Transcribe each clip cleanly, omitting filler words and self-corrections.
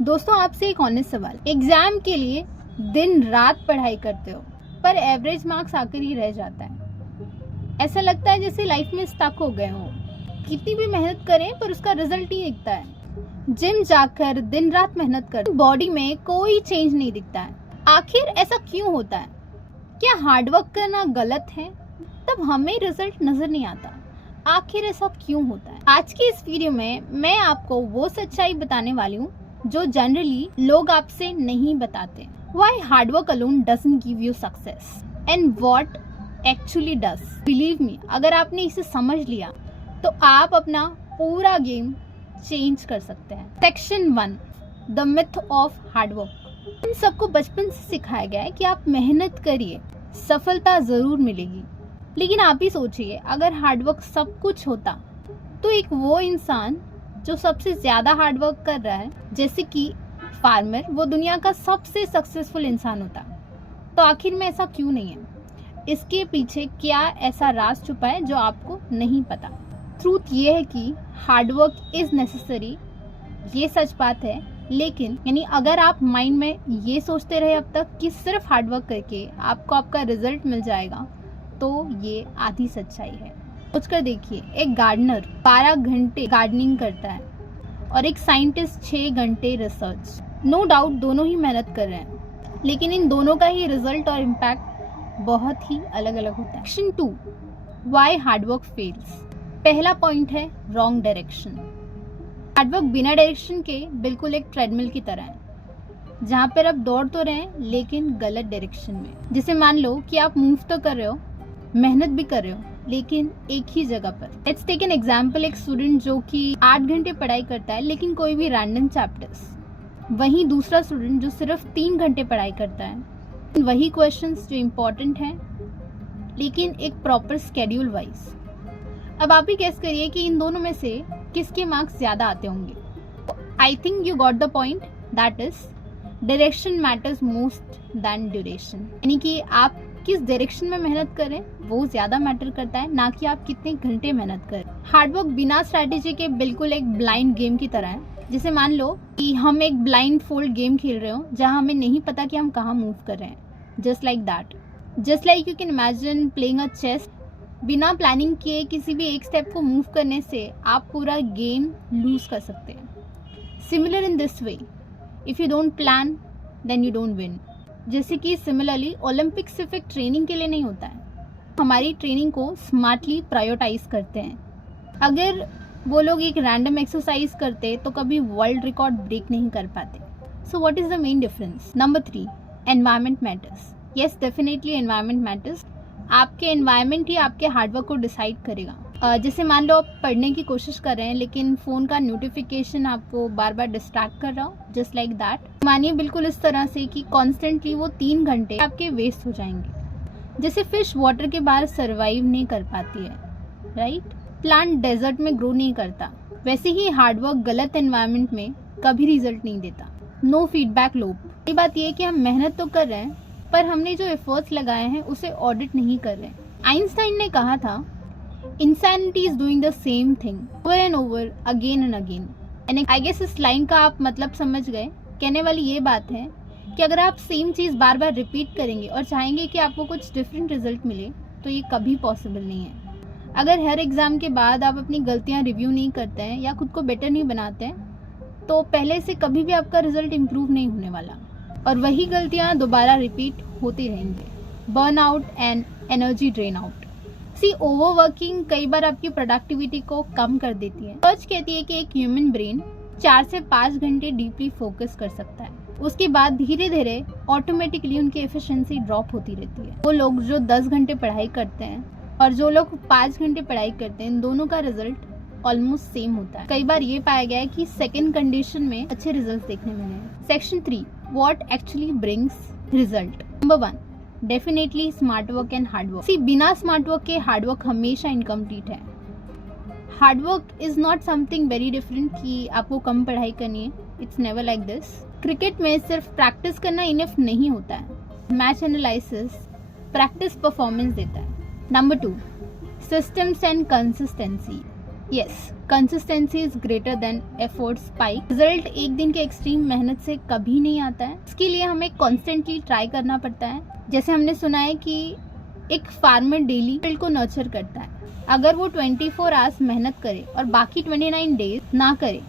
दोस्तों आपसे एक ऑनेस्ट सवाल, एग्जाम के लिए दिन रात पढ़ाई करते हो पर एवरेज मार्क्स आकर ही रह जाता है। ऐसा लगता है जैसे लाइफ में स्टक हो गए हो। कितनी भी मेहनत करें पर उसका रिजल्ट ही दिखता है। जिम जाकर दिन रात मेहनत कर बॉडी में कोई चेंज नहीं दिखता है। आखिर ऐसा क्यों होता है? क्या हार्डवर्क करना गलत है? तब हमें रिजल्ट नजर नहीं आता। आखिर ऐसा क्यों होता है? आज की इस वीडियो में मैं आपको वो सच्चाई बताने वाली हूँ जो जनरली लोग आपसे नहीं बताते। Why hard work alone doesn't give you success and what actually does. Believe me, अगर आपने इसे समझ लिया तो आप अपना पूरा गेम चेंज कर सकते हैं। Section 1, the myth of hard work. इन सबको बचपन से सिखाया गया है कि आप मेहनत करिए, सफलता जरूर मिलेगी। लेकिन आप ही सोचिए, अगर हार्डवर्क सब कुछ होता तो एक वो इंसान जो सबसे ज्यादा हार्डवर्क कर रहा है, जैसे कि फार्मर, वो दुनिया का सबसे सक्सेसफुल इंसान होता। तो आखिर में ऐसा क्यों नहीं है? इसके पीछे क्या ऐसा राज छुपा है जो आपको नहीं पता? ट्रूथ ये है कि हार्डवर्क इज नेसेसरी, ये सच बात है। लेकिन यानी अगर आप माइंड में ये सोचते रहे अब तक कि सिर्फ हार्डवर्क करके आपको आपका रिजल्ट मिल जाएगा, तो ये आधी सच्चाई है। सोचकर देखिए, एक गार्डनर 12 घंटे गार्डनिंग करता है और एक साइंटिस्ट 6 घंटे रिसर्च। नो डाउट दोनों ही मेहनत कर रहे हैं, लेकिन इन दोनों का ही रिजल्ट और इम्पैक्ट बहुत ही अलग अलग होता है। Section 2, why hard work fails. पहला पॉइंट है रॉन्ग डायरेक्शन। हार्डवर्क बिना डायरेक्शन के बिल्कुल एक ट्रेडमिल की तरह है, जहाँ पर आप दौड़ तो रहे हैं लेकिन गलत डायरेक्शन में। जैसे मान लो कि आप मूव तो कर रहे हो, मेहनत भी कर रहे हो, लेकिन एक ही जगह पर। लेट्स टेक एन एग्जाम्पल, एक स्टूडेंट जो कि 8 घंटे पढ़ाई करता है लेकिन कोई भी रैंडम चैप्टर्स। वहीं दूसरा स्टूडेंट जो सिर्फ 3 घंटे पढ़ाई करता है, वही क्वेश्चंस जो इम्पोर्टेंट हैं लेकिन एक प्रॉपर स्केड्यूल वाइज। अब आप ही गेस करिए कि इन दोनों में से किसके मार्क्स ज्यादा आते होंगे। I think you got the point, that is direction matters most then duration. यानी कि आप किस डायरेक्शन में मेहनत करें वो ज्यादा मैटर करता है, ना कि आप कितने घंटे मेहनत करें। हार्डवर्क बिना स्ट्रैटेजी के बिल्कुल एक ब्लाइंड गेम की तरह है। जैसे मान लो कि हम एक ब्लाइंड फोल्ड गेम खेल रहे हो जहां हमें नहीं पता कि हम कहाँ मूव कर रहे हैं। Just like that, just like you can imagine playing a chess. बिना प्लानिंग किए किसी भी एक स्टेप को मूव करने से आप पूरा गेम लूज कर सकते हैं। Similar in this way, if you don't plan then you don't win. जैसे कि सिमिलरली ओलंपिक सिर्फ एक ट्रेनिंग के लिए नहीं होता है, हमारी ट्रेनिंग को स्मार्टली प्रायोरिटाइज करते हैं। अगर वो लोग एक रैंडम एक्सरसाइज करते तो कभी वर्ल्ड रिकॉर्ड ब्रेक नहीं कर पाते। So what is the main difference? Number 3, environment matters. Yes, definitely environment matters. आपके एनवायरमेंट ही आपके हार्डवर्क को डिसाइड करेगा। जैसे मान लो आप पढ़ने की कोशिश कर रहे हैं लेकिन फोन का नोटिफिकेशन आपको बार बार डिस्ट्रैक्ट कर रहा हो, जस्ट लाइक दैट। मानिए बिल्कुल इस तरह से कि कॉन्स्टेंटली वो 3 घंटे आपके वेस्ट हो जाएंगे। जैसे फिश वाटर के बाहर सर्वाइव नहीं कर पाती है, राइट? प्लांट डेजर्ट में ग्रो नहीं करता, वैसे ही हार्डवर्क गलत एनवायरमेंट में कभी रिजल्ट नहीं देता। No feedback loop. ये बात ये है कि हम मेहनत तो कर रहे हैं पर हमने जो एफर्ट्स लगाए हैं उसे ऑडिट नहीं कर रहे। आइंस्टाइन ने कहा था, insanity is doing the same thing over and over again and again. And I guess इस लाइन का आप मतलब समझ गए। कहने वाली ये बात है कि अगर आप सेम चीज बार बार रिपीट करेंगे और चाहेंगे कि आपको कुछ डिफरेंट रिजल्ट मिले तो ये कभी पॉसिबल नहीं है। अगर हर एग्जाम के बाद आप अपनी गलतियां रिव्यू नहीं करते हैं या खुद को बेटर नहीं बनाते हैं तो पहले से कभी भी आपका रिजल्ट इम्प्रूव नहीं होने वाला और वही गलतियां दोबारा रिपीट होती रहेंगी। Burn out and energy drain out. See, overworking कई बार आपकी प्रोडक्टिविटी को कम कर देती है। रिसर्च कहती है कि एक ह्यूमन ब्रेन 4 से 5 घंटे डीपली फोकस कर सकता है, उसके बाद धीरे धीरे ऑटोमेटिकली उनकी एफिशिएंसी ड्रॉप होती रहती है। वो लोग जो 10 घंटे पढ़ाई करते हैं और जो लोग 5 घंटे पढ़ाई करते हैं, इन दोनों का रिजल्ट ऑलमोस्ट सेम होता है। कई बार ये पाया गया है कि सेकेंड कंडीशन में अच्छे रिजल्ट देखने मिले हैं। Section 3, what actually brings result. Number 1, definitely smart work and hard work. See, बिना स्मार्ट वर्क के हार्डवर्क हमेशा इनकम्प्लीट है। Hard work is not something very different कि आपको कम पढ़ाई करनी है। It's never like this. Cricket में सिर्फ प्रैक्टिस करना इनफ नहीं होता है, मैच एनालिसिस प्रैक्टिस परफॉर्मेंस देता है। Number 2, systems and consistency. Yes, consistency is greater than effort spike. Result एक दिन के एक्सट्रीम मेहनत से कभी नहीं आता है, इसके लिए हमें कॉन्स्टेंटली ट्राई करना पड़ता है। जैसे हमने सुना है कि एक फार्मर डेली फील्ड को नर्चर करता है, अगर वो 24 आवर्स मेहनत करे और बाकी 29 डेज ना करे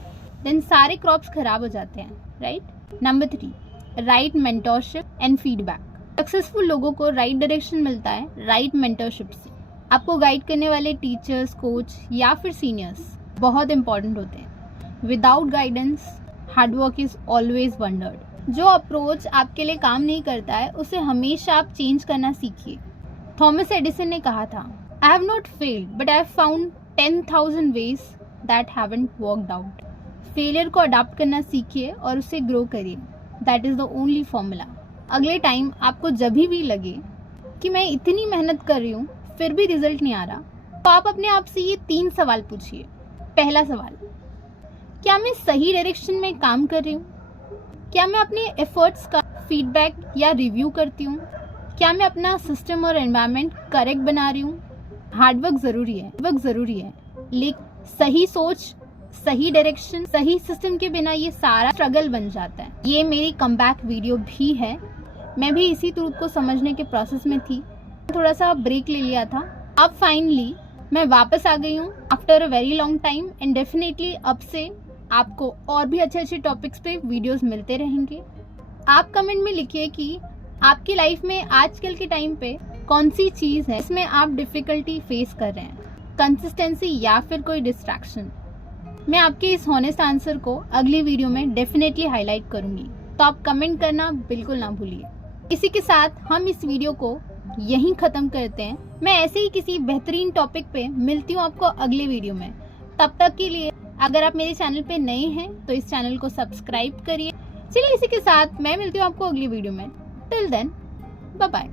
देन सारे क्रॉप्स खराब हो जाते हैं, right. Number 3, right mentorship and feedback. Successful लोगों को राइट डायरेक्शन मिलता है राइट मेंटरशिप से। आपको गाइड करने वाले टीचर्स, कोच या फिर सीनियर्स बहुत इंपॉर्टेंट होते हैं। Without guidance hard work is always wandered. जो अप्रोच आपके लिए काम नहीं करता है उसे हमेशा आप चेंज करना सीखिए। थॉमस एडिसन ने कहा था, I have not failed but I have found 10,000 ways that haven't worked out. Failure को अडॉप्ट करना सीखिए और उसे ग्रो करिए, that is the only formula. अगले टाइम आपको जब भी लगे कि मैं इतनी मेहनत कर रही हूँ फिर भी रिजल्ट नहीं आ रहा, तो आप अपने आप से ये 3 सवाल पूछिए। पहला सवाल, क्या मैं सही डायरेक्शन में काम कर रही हूँ? क्या मैं अपने एफर्ट्स का फीडबैक या रिव्यू करती हूँ? क्या मैं अपना सिस्टम और एनवायरनमेंट करेक्ट बना रही हूँ? हार्डवर्क जरूरी है, लेकिन सही सोच, सही डायरेक्शन, सही सिस्टम के बिना ये सारा स्ट्रगल बन जाता है। ये मेरी कमबैक वीडियो भी है, मैं भी इसी ट्रूथ को समझने के प्रोसेस में थी, थोड़ा सा ब्रेक ले लिया था। अब फाइनली मैं वापस आ गई हूँ after a very long time and definitely अब से आपको और भी अच्छे टॉपिक्स पे वीडियोस मिलते रहेंगे। आप कमेंट में लिखिए कि आपकी लाइफ में आजकल के टाइम पे कौन सी चीज़ है इसमें आप डिफिकल्टी फेस कर रहे हैं, कंसिस्टेंसी या फिर कोई डिस्ट्रैक्शन। मैं आपके इस हॉनेस्ट आंसर को अगली वीडियो में डेफिनेटली हाईलाइट करूंगी, तो आप कमेंट करना बिल्कुल ना भूलिए। इसी के साथ हम इस वीडियो को यहीं खत्म करते हैं। मैं ऐसे ही किसी बेहतरीन टॉपिक पे मिलती हूँ आपको अगले वीडियो में। तब तक के लिए अगर आप मेरे चैनल पे नए हैं तो इस चैनल को सब्सक्राइब करिए। चलिए इसी के साथ मैं मिलती हूँ आपको अगली वीडियो में। Till then, bye bye.